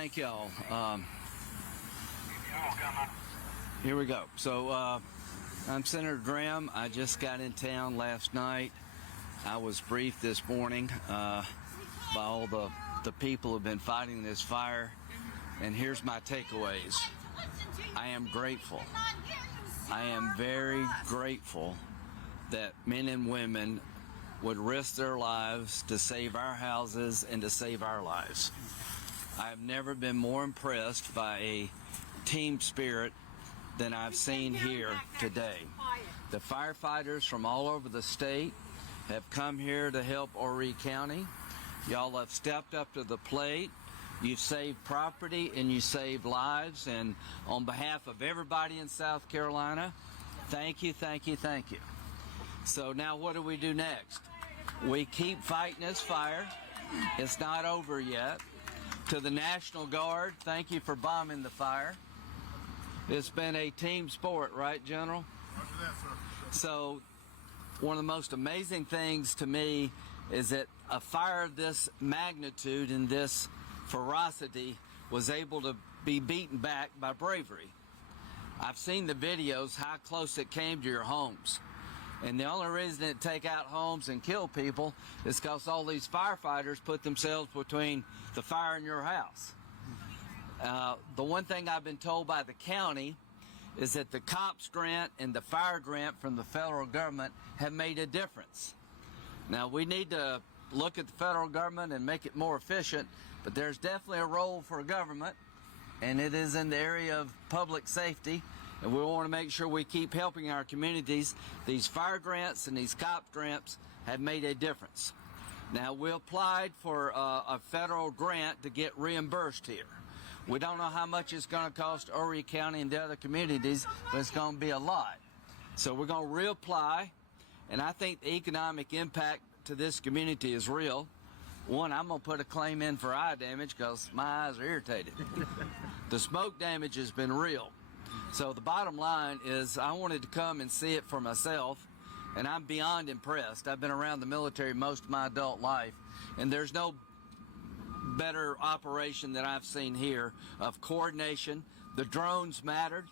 thank y'all. Here we go. So I'm Senator Graham. I just got in town last night. I was briefed this morning by all the people who've been fighting this fire, and here's my takeaways. I am grateful. I am very grateful that men and women would risk their lives to save our houses and to save our lives. I've never been more impressed by a team spirit than I've seen here today. The firefighters from all over the state have come here to help Horry County. Y'all have stepped up to the plate. You've saved property and you saved lives. And on behalf of everybody in South Carolina, thank you, thank you, thank you. So now what do we do next? We keep fighting this fire. It's not over yet. To the National Guard, thank you for bombing the fire. It's been a team sport, right, General? So one of the most amazing things to me is that a fire of this magnitude and this ferocity was able to be beaten back by bravery. I've seen the videos, how close it came to your homes. And the only reason it take out homes and kill people is because all these firefighters put themselves between the fire and your house. The one thing I've been told by the county is that the COPS grant and the fire grant from the federal government have made a difference. Now we need to look at the federal government and make it more efficient, but there's definitely a role for government, and it is in the area of public safety. And we want to make sure we keep helping our communities. These fire grants and these COPS grants have made a difference. Now, we applied for a federal grant to get reimbursed here. We don't know how much it's going to cost Horry County and the other communities, but it's going to be a lot. So we're going to reapply, and I think the economic impact to this community is real. One, I'm going to put a claim in for eye damage because my eyes are irritated. The smoke damage has been real. So the bottom line is I wanted to come and see it for myself, and I'm beyond impressed. I've been around the military most of my adult life, and there's no better operation that I've seen here of coordination. The drones mattered.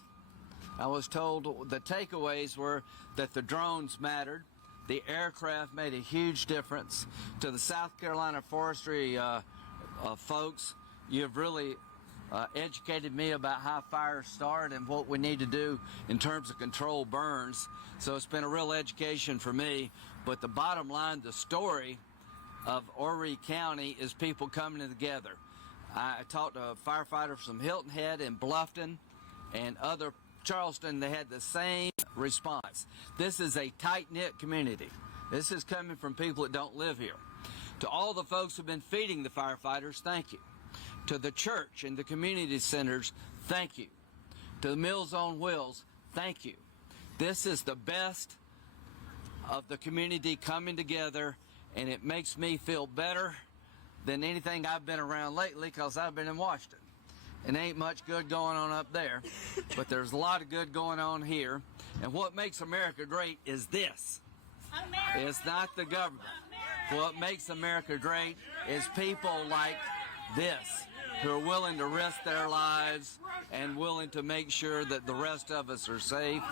I was told the takeaways were that the drones mattered. The aircraft made a huge difference. To the South Carolina forestry folks, you've really educated me about how fires start and what we need to do in terms of control burns. So it's been a real education for me. But the bottom line, the story of Horry County is people coming together. I talked to a firefighter from Hilton Head and Bluffton and other Charleston. They had the same response. This is a tight-knit community. This is coming from people that don't live here. To all the folks who've been feeding the firefighters, thank you. To the church and the community centers, thank you. To the Meals on Wheels, thank you. This is the best of the community coming together, and it makes me feel better than anything I've been around lately because I've been in Washington. And ain't much good going on up there, but there's a lot of good going on here. And what makes America great is this. It's not the government. What makes America great is people like this, who are willing to risk their lives and willing to make sure that the rest of us are safe.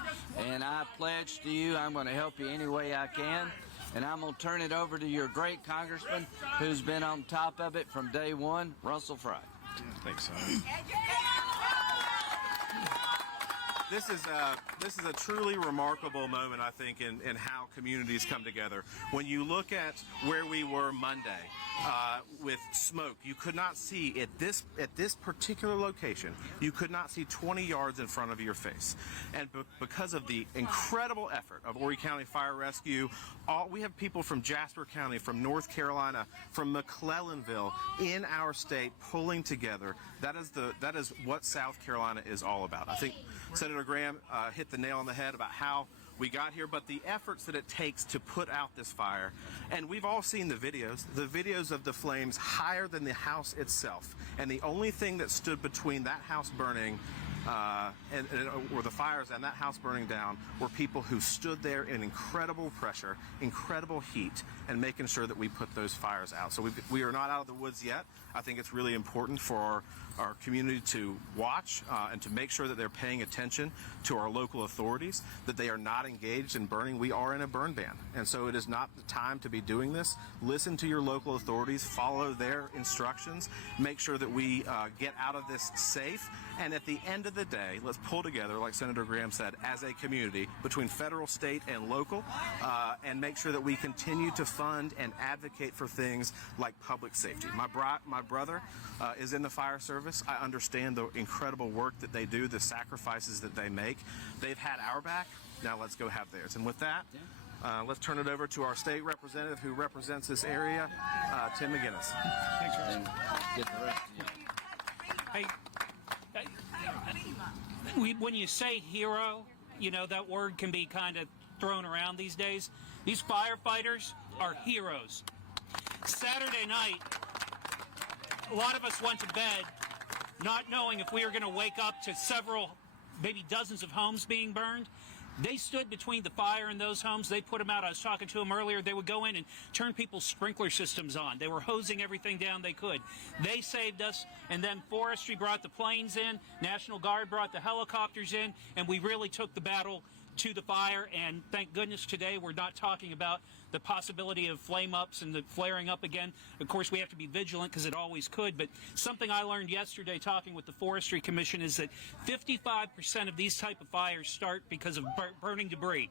And I pledge to you, I'm going to help you any way I can. And I'm going to turn it over to your great congressman who's been on top of it from day one, Russell Fry. Thanks, son. This is a truly remarkable moment, I think, in how communities come together. When you look at where we were Monday with smoke, you could not see at this particular location. You could not see 20 yards in front of your face, and because of the incredible effort of Horry County Fire Rescue, we have people from Jasper County, from North Carolina, from McClellanville in our state pulling together. That is what South Carolina is all about. I think Senator Graham hit the nail on the head about how we got here, but the efforts that it takes to put out this fire. And we've all seen the videos of the flames higher than the house itself. And the only thing that stood between that house burning or the fires and that house burning down were people who stood there in incredible pressure, incredible heat, and making sure that we put those fires out. So we are not out of the woods yet. I think it's really important for our community to watch and to make sure that they're paying attention to our local authorities, that they are not engaged in burning. We are in a burn ban, and so it is not the time to be doing this. Listen to your local authorities, follow their instructions, make sure that we get out of this safe, and at the end of the day, let's pull together, like Senator Graham said, as a community between federal, state, and local, and make sure that we continue to fund and advocate for things like public safety. My brother is in the fire service. I understand the incredible work that they do, the sacrifices that they make. They've had our back. Now let's go have theirs. And with that, let's turn it over to our state representative who represents this area, Tim McGinnis. Thanks, Ross. Get the rest of you. Hey, when you say hero, you know, that word can be kind of thrown around these days. These firefighters are heroes. Saturday night, a lot of us went to bed not knowing if we were going to wake up to several, maybe dozens of homes being burned. They stood between the fire and those homes. They put them out. I was talking to them earlier. They would go in and turn people's sprinkler systems on. They were hosing everything down they could. They saved us, and then forestry brought the planes in, National Guard brought the helicopters in, and we really took the battle to the fire. And thank goodness today we're not talking about the possibility of flame ups and the flaring up again. Of course, we have to be vigilant because it always could. But something I learned yesterday talking with the Forestry Commission is that 55% of these type of fires start because of burning debris.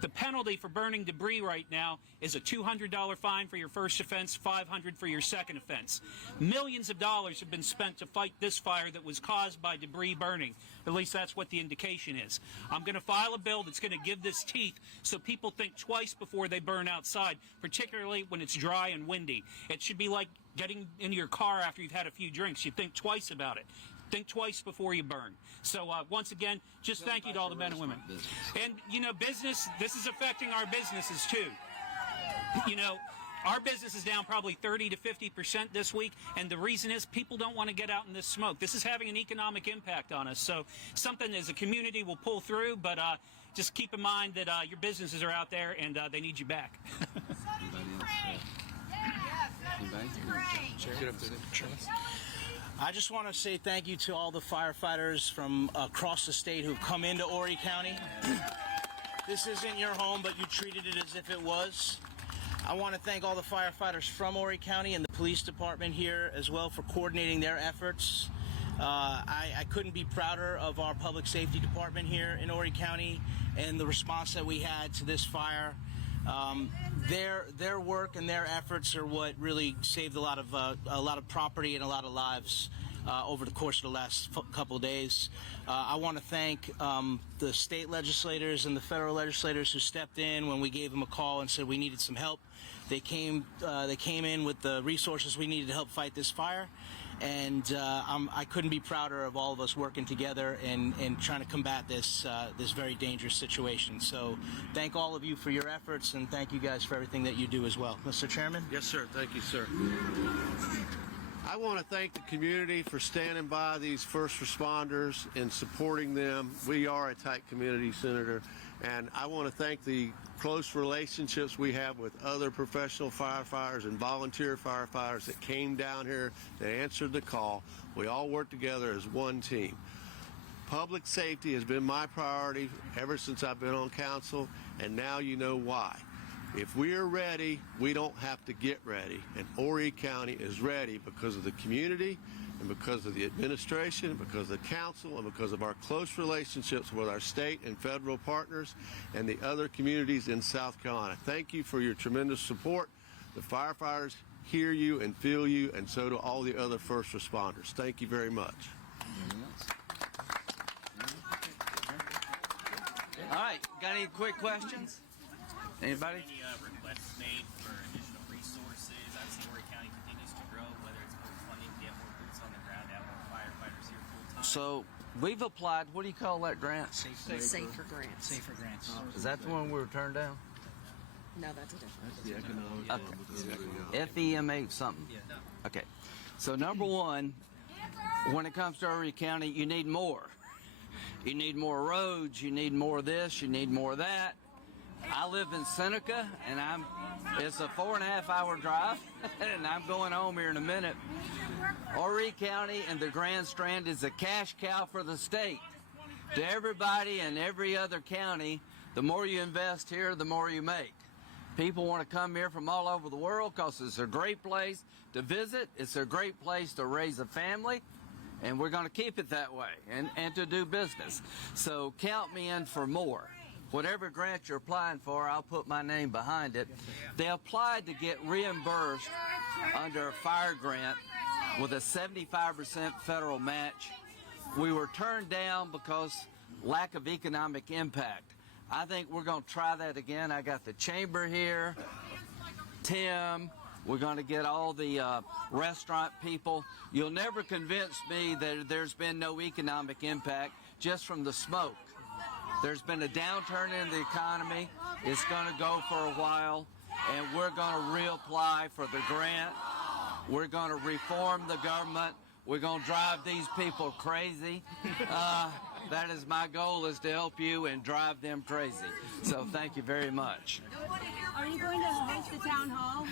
The penalty for burning debris right now is a $200 fine for your first offense, $500 for your second offense. Millions of dollars have been spent to fight this fire that was caused by debris burning. At least that's what the indication is. I'm going to file a bill that's going to give this teeth so people think twice before they burn outside, particularly when it's dry and windy. It should be like getting into your car after you've had a few drinks. You think twice about it. Think twice before you burn. So once again, just thank you to all the men and women. And, you know, business, this is affecting our businesses too. You know, our business is down probably 30 to 50% this week, and the reason is people don't want to get out in this smoke. This is having an economic impact on us. So something as a community will pull through, but just keep in mind that your businesses are out there and they need you back. I just want to say thank you to all the firefighters from across the state who've come into Horry County. This isn't your home, but you treated it as if it was. I want to thank all the firefighters from Horry County and the police department here as well for coordinating their efforts. I couldn't be prouder of our public safety department here in Horry County and the response that we had to this fire. Their work and their efforts are what really saved a lot of property and a lot of lives over the course of the last couple of days. I want to thank the state legislators and the federal legislators who stepped in when we gave them a call and said we needed some help. They came in with the resources we needed to help fight this fire. And I couldn't be prouder of all of us working together and trying to combat this very dangerous situation. So thank all of you for your efforts, and thank you guys for everything that you do as well. Mr. Chairman? Yes, sir. Thank you, sir. I want to thank the community for standing by these first responders and supporting them. We are a tight community, Senator, and I want to thank the close relationships we have with other professional firefighters and volunteer firefighters that came down here, that answered the call. We all work together as one team. Public safety has been my priority ever since I've been on council, and now you know why. If we are ready, we don't have to get ready, and Horry County is ready because of the community and because of the administration, and because of the council, and because of our close relationships with our state and federal partners and the other communities in South Carolina. Thank you for your tremendous support. The firefighters hear you and feel you, and so do all the other first responders. Thank you very much. All right, got any quick questions? Anybody? Any requests made for additional resources? Obviously, Horry County continues to grow, whether it's more funding to get more boots on the ground, have more firefighters here full time. So we've applied. What do you call that grant? Safer grants. Safer grants. Is that the one we were turned down? No, that's a different. FEMA something. Okay. So number one, when it comes to Horry County, you need more. You need more roads. You need more of this. You need more of that. I live in Seneca, and it's a 4.5-hour drive, and I'm going home here in a minute. Horry County and the Grand Strand is a cash cow for the state. To everybody in every other county, the more you invest here, the more you make. People want to come here from all over the world because it's a great place to visit. It's a great place to raise a family, and we're going to keep it that way and to do business. So count me in for more. Whatever grant you're applying for, I'll put my name behind it. They applied to get reimbursed under a fire grant with a 75% federal match. We were turned down because lack of economic impact. I think we're going to try that again. I got the chamber here, Tim. We're going to get all the restaurant people. You'll never convince me that there's been no economic impact just from the smoke. There's been a downturn in the economy. It's going to go for a while, and we're going to reapply for the grant. We're going to reform the government. We're going to drive these people crazy. That is my goal, is to help you and drive them crazy. So thank you very much. Are you going to host the town hall?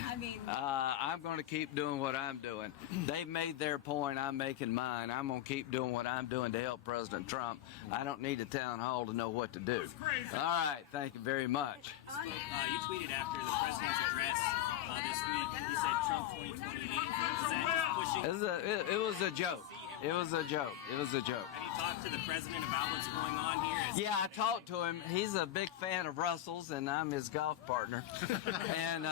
I'm going to keep doing what I'm doing. They've made their point. I'm making mine. I'm going to keep doing what I'm doing to help President Trump. I don't need a town hall to know what to do. All right. Thank you very much. You tweeted after the president's address this week. You said Trump 2028. Is that just pushing? It was a joke. It was a joke. It was a joke. Have you talked to the president about what's going on here? Yeah, I talked to him. He's a big fan of Russell's, and I'm his golf partner. And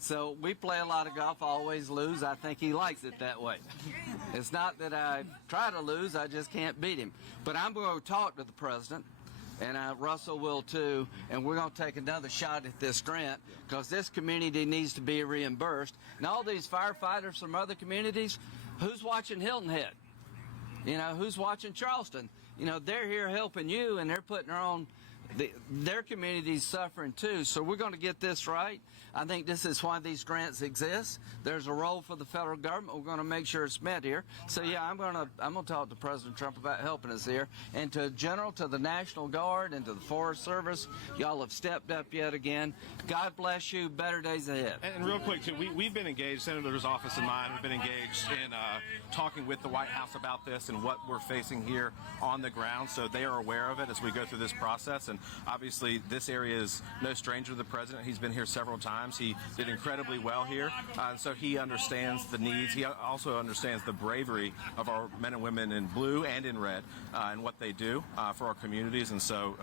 so we play a lot of golf, always lose. I think he likes it that way. It's not that I try to lose, I just can't beat him. But I'm going to talk to the president, and Russell will too, and we're going to take another shot at this grant because this community needs to be reimbursed. And all these firefighters from other communities, who's watching Hilton Head? You know, who's watching Charleston? You know, they're here helping you, and they're putting their community's suffering too. So we're going to get this right. I think this is why these grants exist. There's a role for the federal government. We're going to make sure it's met here. So yeah, I'm going to talk to President Trump about helping us here, and to the National Guard and to the Forest Service. Y'all have stepped up yet again. God bless you. Better days ahead. And real quick too, we've been engaged. Senator's office and mine have been engaged in talking with the White House about this and what we're facing here on the ground. So they are aware of it as we go through this process. And obviously, this area is no stranger to the president. He's been here several times. He did incredibly well here, and so he understands the needs. He also understands the bravery of our men and women in blue and in red and what they do for our communities. And so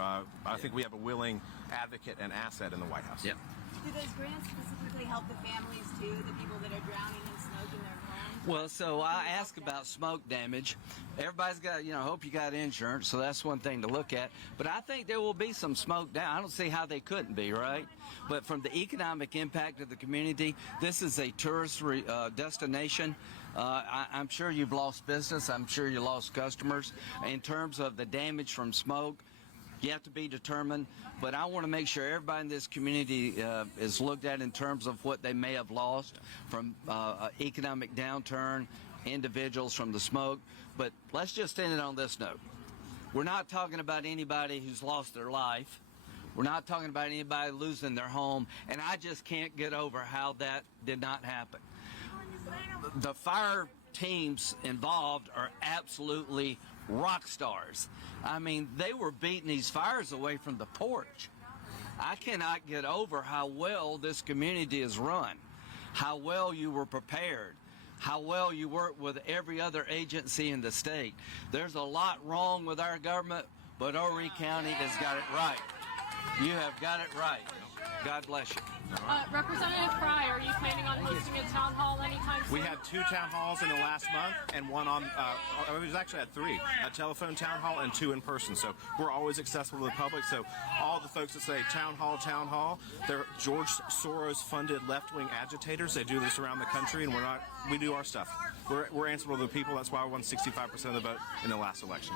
I think we have a willing advocate and asset in the White House. Yep. Do those grants specifically help the families too, the people that are drowning in smoke in their homes? Well, so I ask about smoke damage. Everybody's got, hope you got insurance, so that's one thing to look at. But I think there will be some smoke down. I don't see how they couldn't be, right? But from the economic impact of the community, this is a tourist destination. I'm sure you've lost business. I'm sure you lost customers. In terms of the damage from smoke, yet to be determined, but I want to make sure everybody in this community is looked at in terms of what they may have lost from economic downturn, individuals from the smoke. But let's just end it on this note. We're not talking about anybody who's lost their life. We're not talking about anybody losing their home, and I just can't get over how that did not happen. The fire teams involved are absolutely rock stars. I mean, they were beating these fires away from the porch. I cannot get over how well this community is run, how well you were prepared, how well you work with every other agency in the state. There's a lot wrong with our government, but Horry County has got it right. You have got it right. God bless you. Representative Fry, are you planning on hosting a town hall anytime soon? We had 2 town halls in the last month, and one on, we actually had 3, a telephone town hall and 2 in person. So we're always accessible to the public. So all the folks that say town hall, they're George Soros funded left-wing agitators. They do this around the country, and we do our stuff. We're answerable to the people. That's why we won 65% of the vote in the last election.